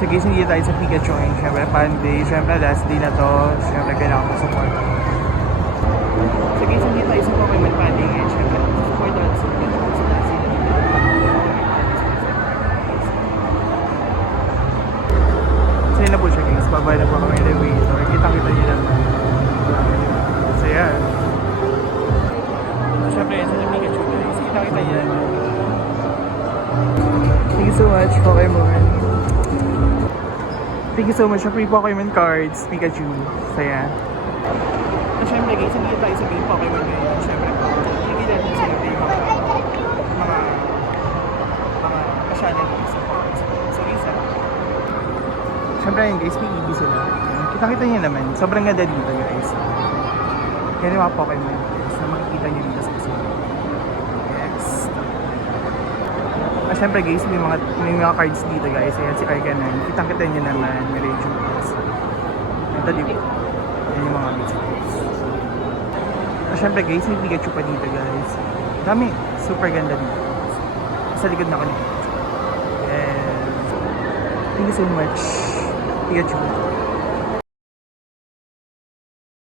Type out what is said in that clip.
So guys, hindi tayo sa Pikachu ngayon. Siyempre, Panday. Siyempre, last day na to. Siyempre, kailangan ko support. So guys, hindi tayo sa Pokemon Panday ngayon. Siyempre, support tayo sa Pikachu. So last day na dito. So yun na po siya guys. Babay na po kami in the way. So kitang-kita nyo naman. So yan. So siyempre, yun sa Pikachu guys. Kitang-kita nyo naman. Thank you so much, Pokemon. Thank you so much sa free Pokemon cards, Pikachu. Saya. So, syempre guys, hindi tayo sa game Pokemon ngayon. Syempre po, hindi natin sila yung mga pa-channel sa Pokemon. So, isa. Syempre yun guys, may EV sila. Kita-kita nyo naman. Sobrang ganda dito guys. Yan yung mga Pokemon guys na makikita nyo dito sa isa. Yes. Siyempre guys, may mga cards dito guys. Ayan si Arcanine. Kitang-kita nyo naman. May Regigigas. Ito dito. Ayan yung mga bits guys. Siyempre guys, may Pikachu pa dito guys. Dami. Super ganda dito. Sa likod na ako nito. Yes. Thank you so much, Pikachu.